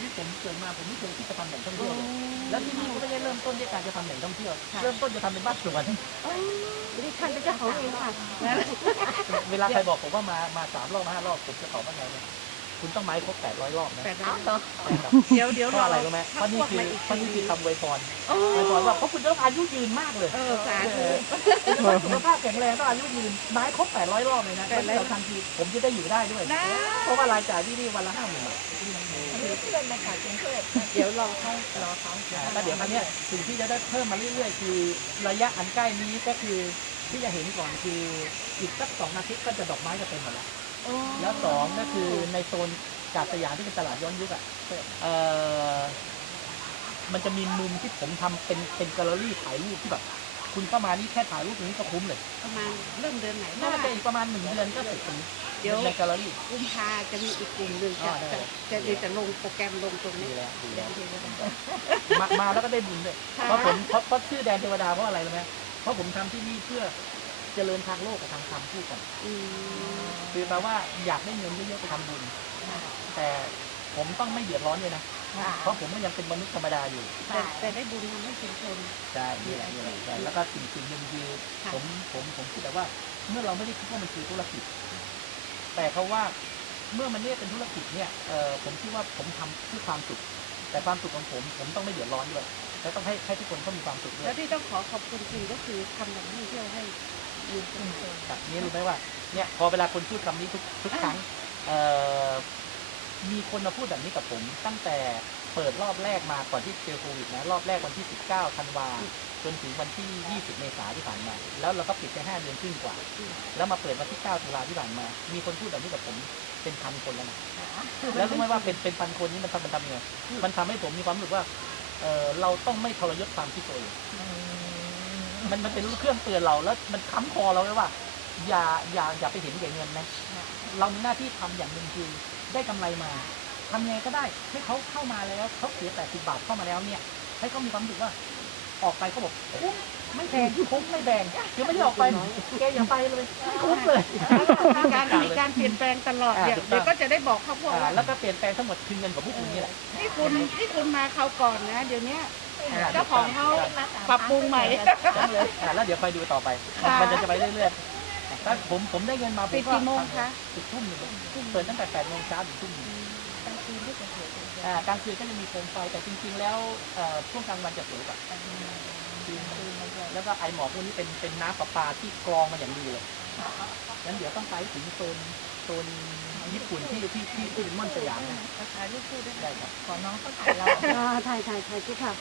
ชีวิตผมเกิดมาผมไม่เคยคิดจะทำแหล่งท่องเที่ยวเลยแล้วที่นี่ก็ไม่ได้เริ่มต้นด้วยการจะทำแหล่งท่องเที่ยว เริ่มต้นจะทำเป็นบ้านสวน ดิฉันเป็นเจ้าของเองค่ะ เวลาใครบอกผมว่ามามาสามรอบมาห้ารอบผมจะตอบว่าไงเนี่ย คุณต้องไม้ครบแปดร้อยรอบนะแต่เอาเหรอใช่ครับเดี๋ยวเดี๋ยวเพราะอะไรรู้ไหมเพราะนี่คือเพราะนี่คือคำอวยพรอวยพรว่าเพราะคุณต้องอายุยืนมากเลยเออสาธุเออสุขภาพแข็งแรงต้องอายุยืนไม้ครบแปดร้อยรอบเลยนะแปดร้อยแล้วที่สำคัญคือผมจะได้อยู่ได้ด้วยนะเพราะว่ารายจ่ายที่นี่วันละห้าหมื่นบาทมีเพื่อนมาจากกรุงเทพเดี๋ยวรอเขารอเขาอ่าก็เดี๋ยวครั้งนี้ยสิ่งที่จะได้เพิ่มมาเรื่อยๆ คือระยะอันใกล้นี้ก็คือที่จะเห็นก่อนคืออีกสักสองอาทิตย์ก็จะดอกไม้จะเต็มหมดแล้ว แล้วสองก็คือในโซนกาดสยามที่เป็นตลาดย้อนยุคอะเออมันจะมีมุมที่ผมทำเป็นเป็นแกลเลอรี่ถ่ายรูปที่แบบ คุณเข้ามานี่แค่ถ่ายรูปตรงนี้ก็คุ้มเลย ประมาณเริ่มเดือนไหนน่าจะอีกประมาณหนึ่งเดือนก็เสร็จตรงนี้เดี๋ยวในแกลเลอรี่กุมภาจะมีอีกกลุ่มหนึ่งอ๋จะอได้จะจะเดี๋ยวจะลงโปรแกรมลงตรงดีนี้แล้วดีเดี๋แล้ยววเดี๋ยวเดี๋ยวมามาแล้วก็ได้บุญด้วยค่ะเพราะผมเพราะเพราะชื่อแดนเทวดาเพราะอะไรรู้ไหมเพราะผมทำที่นี่เพื่อ เจริญทางโลกกับทางธรรมคู่กันอืมคือแปลว่าอยากได้เงินเยอะๆไปทำบุญแต่ผมต้องไม่เดือดร้อนด้วยนะเพราะผมก็ยังเป็นมนุษย์ธรรมดาอยู่แต่แต่ได้บุญทำให้ชุมชนใช่นี่แหละนี่แหละใช่แล้วก็สิ่งสิ่งหนึ่งคือค่ะผมผมผมคิดแต่ว่า เมื่อเราไม่ได้คิดว่ามันคือธุรกิจ แต่เขาว่าเมื่อมันเรียกเป็นธุรกิจเนี่ยเออผมคิดว่าผมทำเพื่อความสุข แต่ความสุขของผม ผมต้องไม่เดือดร้อนด้วย และต้องให้ให้ทุกคนเขามีความสุขด้วแล้ยวที่ต้องขอขอบคุณจริงก็คือทำแบบนี้เที่ยวให้มีชุมชน ครับนี่รู้ไหมว่าเนี่ยพอเวลาคนพูดคำนี้ทุกทุกครั้งเอ่อมีคนมาพูดแบบนี้กับผม ตั้งแต่เปิดรอบแรกมาก่อนที่เจอโควิดนะรอบแรกวันที่ 19ธันวาจนถึงวันที่ 20 เมษาที่ผ่านมาแล้วเราก็ปิดแค่5เดือนครึ่งกว่า แล้วมาเปิดวันที่ 9 ตุลาที่ผ่านมา มีคนพูดแบบนี้กับผมเป็นพันคนแล้วนะแล้วรู้ไหมว่าเป็นเป็นพันคนนี้มันทำมันทำยังไงมันทำให้ผมมีความรู้สึกว่าเออเราต้องไม่ทรยศความคิดตัวเอง มันมันเป็นเครื่องเตือนเราแล้วมันค้ำคอเราไว้ว่า อย่าอย่าอย่าไปเห็นแก่เงินนะเรามีหน้าที่ทำอย่างหนึ่งคือได้กำไรมาทำไงก็ได้ให้เขาเข้ามาแล้วเขาเสียแปดสิบาทเข้ามาแล้วเนี่ย ให้เขามีความรู้สึกว่า ออกไปเขาบอกคุ้มไม่แพงคุ้มไม่แพงคือไม่ได้ออกไปแกอย่าไปเลยไม่คุ้มเลยมีการมีการเปลี่ยนแปลงตลอดอ่าเดี๋ยวถูกต้องเดี๋ยวก็จะได้บอกเขาพวกอ่าว่าแล้วก็เปลี่ยนแปลงทั้งหมดคืนเงินกับพวกคุณนี่แหละนี่คุณนี่คุณมาเขาวก่อนนะ เดี๋ยวนี้อ่ เจ้าของเขาปรับปรุงใหม่ อ่าแล้วเดี๋ยวคอยดูต่อไป ค่ะ มันจะจะไปเรื่อยๆถ้าผมผมได้เงินมาผปิดมก็กี่โมงคะปิดทุ่มหนึ่งเปิดตั้งแต่แปดโมงเช้าถึงทุ่มหนึ่งกลางคืนที่จะเกิดเหตุอ่ากลางคืนก็จะมีโคมไฟแต่จริง ๆ แล้วเอ่อช่วงกลางวันจะสวยกว่าแล้วก็ไอหมอกพวกนี้เป็นเป็นน้ำประปาที่กรองมาอย่างดีเลยงั้นเดี๋ยวต้องไปถึงโซนโซนญี่ปุ่นที่ที่ที่ที่เป็นม่อนสยามนะถ่ายรูปคู่ด้วยได้ครับ ขอน้องเขาถ่ายเราถ่ายถ่ายถ่ายทุกค่ะ